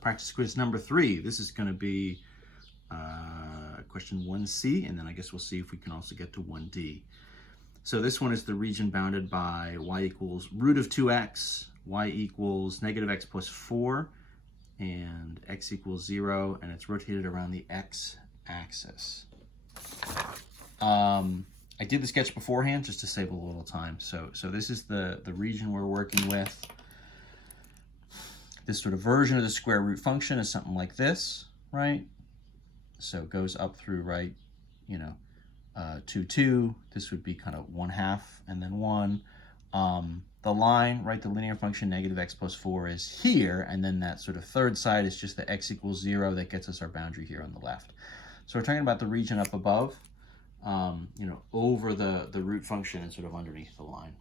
Practice quiz number 3. This is going to be question 1C, and then I guess we'll see if we can also get to 1D. So this one is the region bounded by y equals root of 2x, y equals negative x plus 4, and x equals 0, and it's rotated around the x-axis. I did the sketch beforehand just to save a little time. So this is the region we're working with. This sort of version of the square root function is something like this, right? So it goes up through, right, 2, 2. This would be kind of 1/2 and then 1. The line, right, the linear function negative x plus 4 is here, and then that sort of third side is just the x equals 0 that gets us our boundary here on the left. So we're talking about the region up above, over the root function and sort of underneath the line.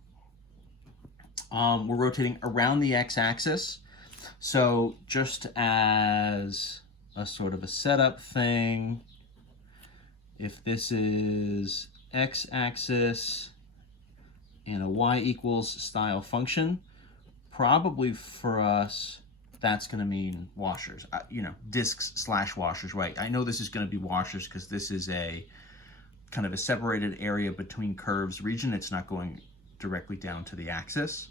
We're rotating around the x-axis. So just as a sort of a setup thing, if this is x-axis and a y equals style function, probably for us, that's going to mean washers, discs/washers, right? I know this is going to be washers because this is a kind of a separated area between curves region. It's not going directly down to the axis.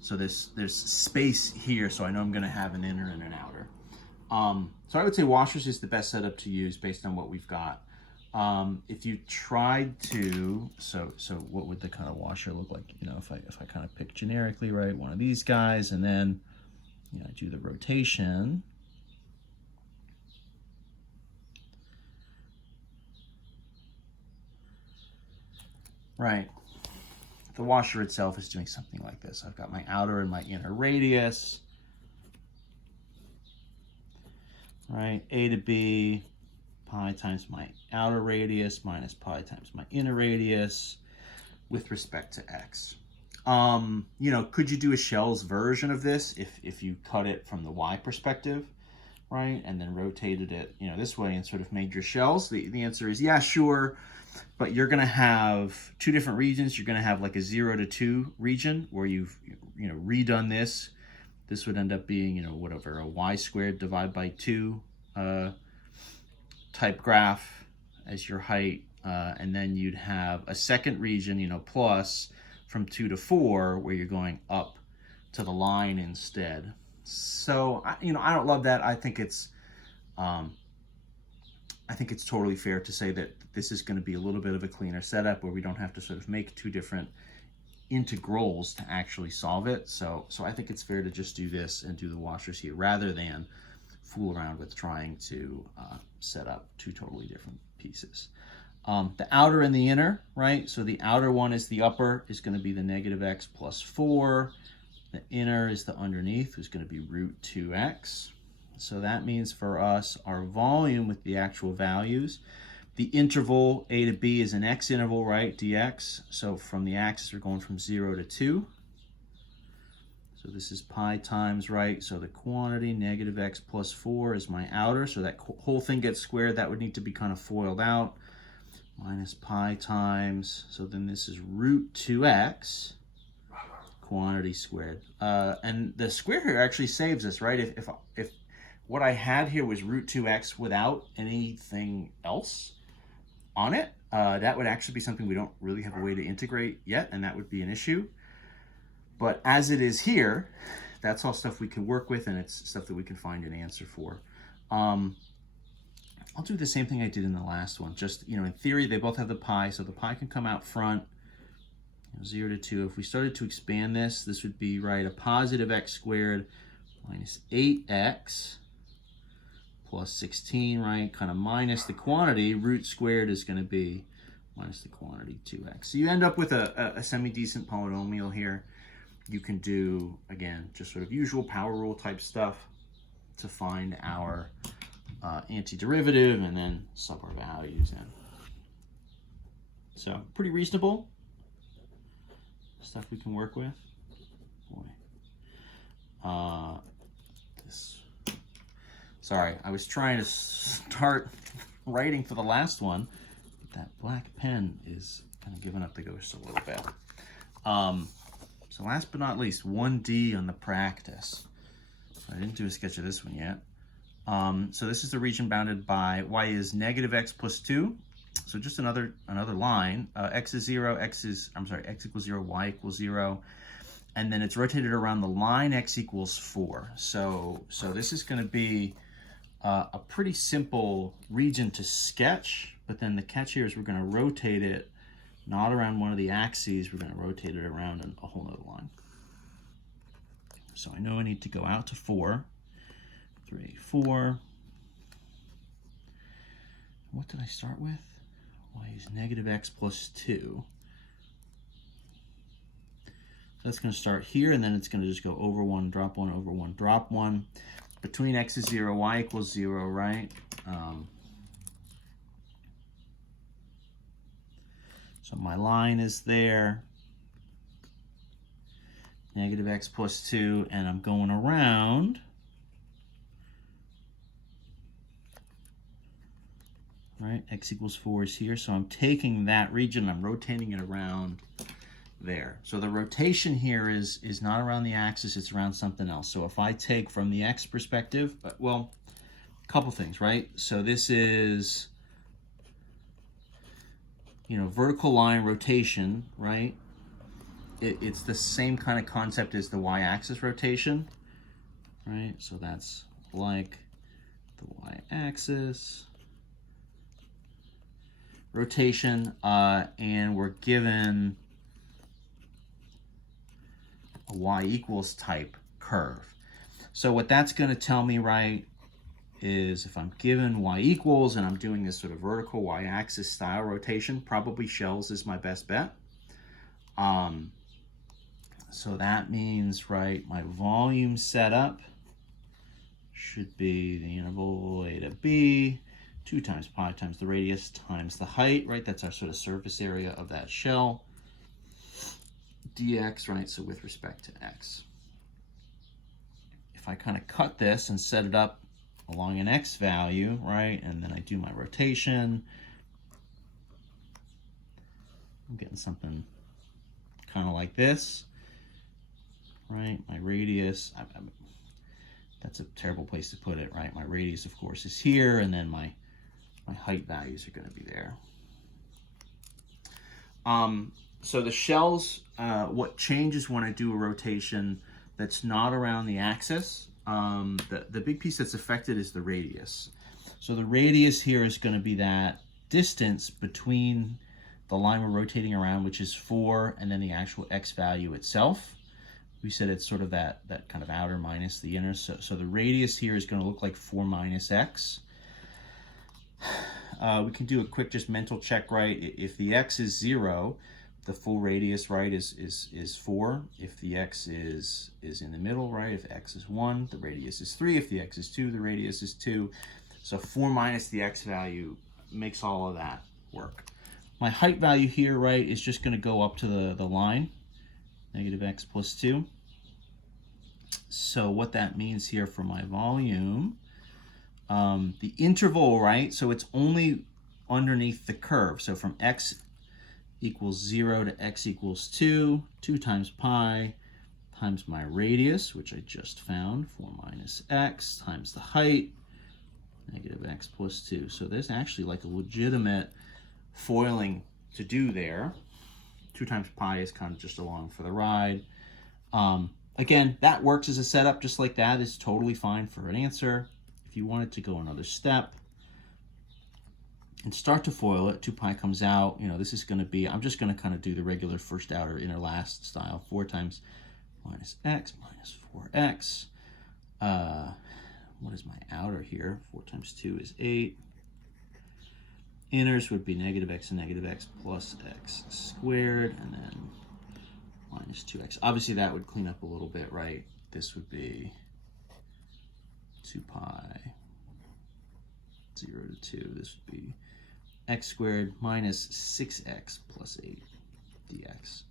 So there's space here, so I know I'm going to have an inner and an outer. So I would say washers is the best setup to use based on what we've got. If you tried to, so what would the kind of washer look like? If I kind of pick generically, right, one of these guys, and then I do the rotation. Right. The washer itself is doing something like this. I've got my outer and my inner radius. Right, a to b, pi times my outer radius minus pi times my inner radius with respect to x. Could you do a Shell's version of this if you cut it from the y perspective, right, and then rotated it, this way and sort of made your shells? The answer is yeah, sure, but you're going to have two different regions. You're going to have like a 0 to 2 region where you've redone this. This would end up being, whatever, a y squared divided by 2 type graph as your height. And then you'd have a second region, plus from 2 to 4, where you're going up to the line instead. So, I don't love that. I think it's totally fair to say that this is going to be a little bit of a cleaner setup where we don't have to sort of make two different integrals to actually solve it. So I think it's fair to just do this and do the washers here rather than fool around with trying to set up two totally different pieces. The outer and the inner, right? So the outer one is the upper, is going to be the negative x plus 4. The inner is the underneath, is going to be root 2x. So that means for us, our volume with the actual values, the interval a to b is an x interval, right, dx. So from the axis, we're going from 0 to 2. So this is pi times, right, so the quantity, negative x plus 4 is my outer. So that whole thing gets squared. That would need to be kind of foiled out. Minus pi times, so then this is root 2x, quantity squared. And the square here actually saves us, right? If what I had here was root 2x without anything else on it, that would actually be something we don't really have a way to integrate yet, and that would be an issue. But as it is here, that's all stuff we can work with, and it's stuff that we can find an answer for. I'll do the same thing I did in the last one. Just, in theory, they both have the pi, so the pi can come out front, 0 to 2. If we started to expand this, this would be, right, a positive x squared minus 8x plus 16, right, kind of minus the quantity. Root squared is going to be minus the quantity 2x. So you end up with a semi-decent polynomial here. You can do, again, just sort of usual power rule type stuff to find our antiderivative and then sub our values in. So pretty reasonable stuff we can work with. Boy. Sorry, I was trying to start writing for the last one, but that black pen is kind of giving up the ghost a little bit. So last but not least, 1D on the practice. I didn't do a sketch of this one yet. So this is the region bounded by y is negative x plus 2. So just another line. X is 0, x equals 0, y equals 0. And then it's rotated around the line x equals 4. So this is going to be a pretty simple region to sketch, but then the catch here is we're going to rotate it not around one of the axes, we're going to rotate it around a whole nother line. So I know I need to go out to 4, 3, 4. What did I start with? Y is negative x plus 2. That's going to start here, and then it's going to just go over 1, drop 1, over 1, drop 1. Between x is 0, y equals 0, right? So my line is there, negative x plus 2, and I'm going around. Right, x equals 4 is here, so I'm taking that region, I'm rotating it around there. So the rotation here is not around the axis, it's around something else. So if I take from the x perspective, well, a couple things, right? So this is, vertical line rotation, right? It's the same kind of concept as the y-axis rotation, right? So that's like the y-axis rotation, and we're given a y equals type curve. So what that's going to tell me, right, is if I'm given y equals and I'm doing this sort of vertical y-axis style rotation, probably shells is my best bet. So that means, right, my volume setup should be the interval a to b, 2 times pi times the radius times the height, right? That's our sort of surface area of that shell. Dx, right? So with respect to x. If I kind of cut this and set it up along an x value, right? And then I do my rotation, I'm getting something kind of like this, right? My radius, that's a terrible place to put it, right? My radius, of course, is here, and then my height values are going to be there. So the shells, what changes when I do a rotation that's not around the axis, the big piece that's affected is the radius. So the radius here is going to be that distance between the line we're rotating around, which is 4, and then the actual x value itself. We said it's sort of that kind of outer minus the inner. So the radius here is going to look like 4 minus x. We can do a quick just mental check, right? If the x is 0, the full radius, right, is 4. If the x is in the middle, right, if x is 1, the radius is 3. If the x is 2, the radius is 2. So 4 minus the x value makes all of that work. My height value here, right, is just going to go up to the line, negative x plus 2. So what that means here for my volume, the interval, right, so it's only underneath the curve. So from x equals 0 to x equals 2, 2 times pi times my radius, which I just found, 4 minus x, times the height, negative x plus 2. So there's actually like a legitimate foiling to do there. 2 times pi is kind of just along for the ride. Again, that works as a setup just like that. Is totally fine for an answer. If you wanted to go another step and start to foil it, 2 pi comes out. This is going to be, I'm just going to kind of do the regular first outer inner last style. 4 times minus x minus 4x. What is my outer here? 4 times 2 is 8. Inners would be negative x and negative x plus x squared, and then minus 2x. Obviously, that would clean up a little bit, right? This would be 2 pi 0 to 2. This would be x squared minus 6x plus 8 dx.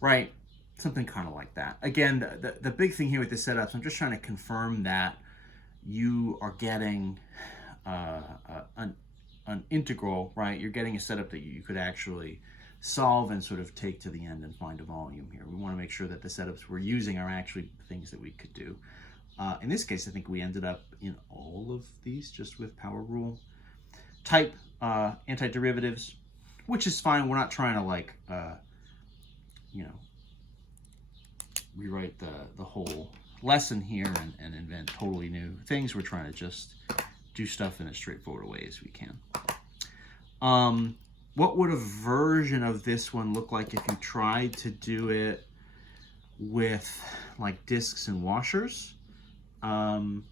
Right? Something kind of like that. Again, the big thing here with the setups, I'm just trying to confirm that you are getting an integral, right? You're getting a setup that you could actually solve and sort of take to the end and find a volume here. We want to make sure that the setups we're using are actually things that we could do. In this case, I think we ended up in all of these just with power rule type antiderivatives, which is fine. We're not trying to like, you know, rewrite the whole lesson here and invent totally new things. We're trying to just do stuff in as straightforward a way as we can. What would a version of this one look like if you tried to do it with like discs and washers? You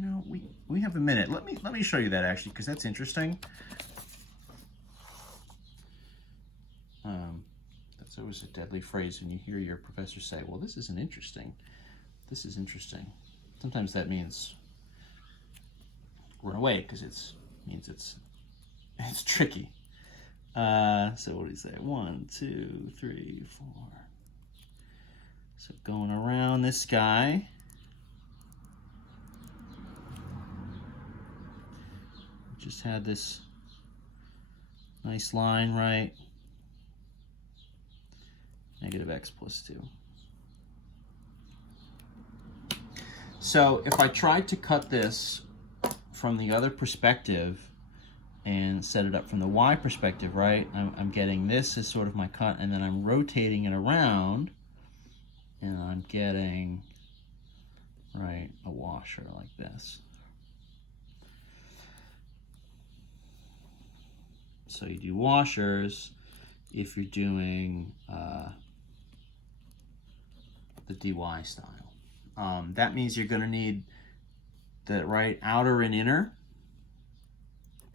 know, we have a minute. Let me show you that actually, because that's interesting. That's always a deadly phrase when you hear your professor say, well, this isn't interesting. This is interesting. Sometimes that means run away, because it means it's tricky. So what do you say? 1, 2, 3, 4. So going around this guy. Just had this nice line, right? Negative x plus 2. So if I tried to cut this from the other perspective and set it up from the y perspective, right? I'm getting this as sort of my cut, and then I'm rotating it around, and I'm getting, right, a washer like this. So you do washers if you're doing the dy style. That means you're going to need the right outer and inner.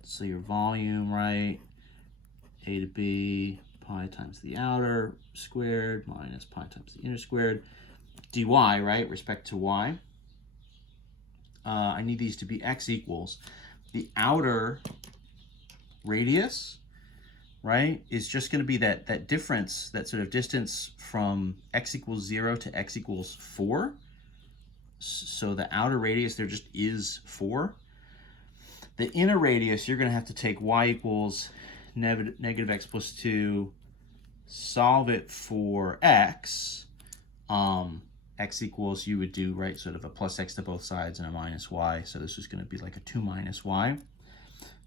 So your volume, right, a to b, pi times the outer squared minus pi times the inner squared, dy, right, respect to y. I need these to be x equals. The outer radius, right, is just going to be that difference, that sort of distance from x equals 0 to x equals 4. So the outer radius there just is 4. The inner radius, you're going to have to take y equals negative x plus 2, solve it for x. X equals, you would do, right, sort of a plus x to both sides and a minus y. So this is going to be like a 2 minus y.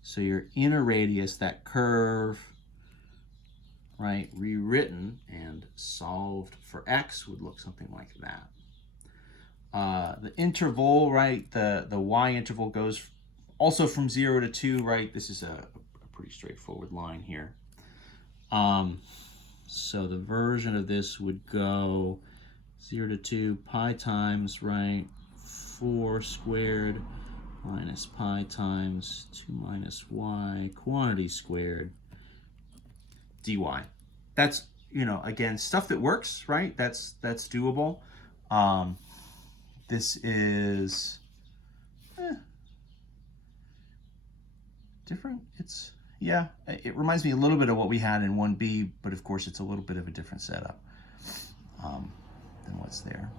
So your inner radius, that curve, right, rewritten and solved for x would look something like that. The interval, right, the y interval goes also from 0 to 2, right? This is a pretty straightforward line here. So the version of this would go 0 to 2, pi times, right, 4 squared minus pi times 2 minus y quantity squared dy. That's, you know, again, stuff that works, right? That's doable. This is different. It's, yeah, it reminds me a little bit of what we had in 1B, but of course it's a little bit of a different setup than what's there.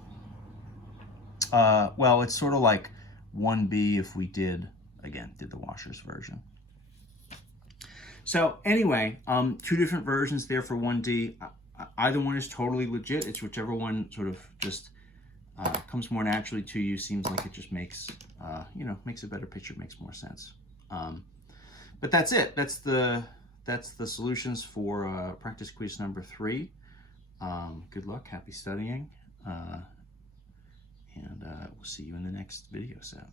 Well, it's sort of like 1B if we did the washers version. So anyway, 2 different versions there for 1D. Either one is totally legit. It's whichever one sort of just comes more naturally to you, seems like it just makes, you know, makes a better picture, makes more sense. But that's it. That's the solutions for practice quiz number 3. Good luck, happy studying, and we'll see you in the next video set.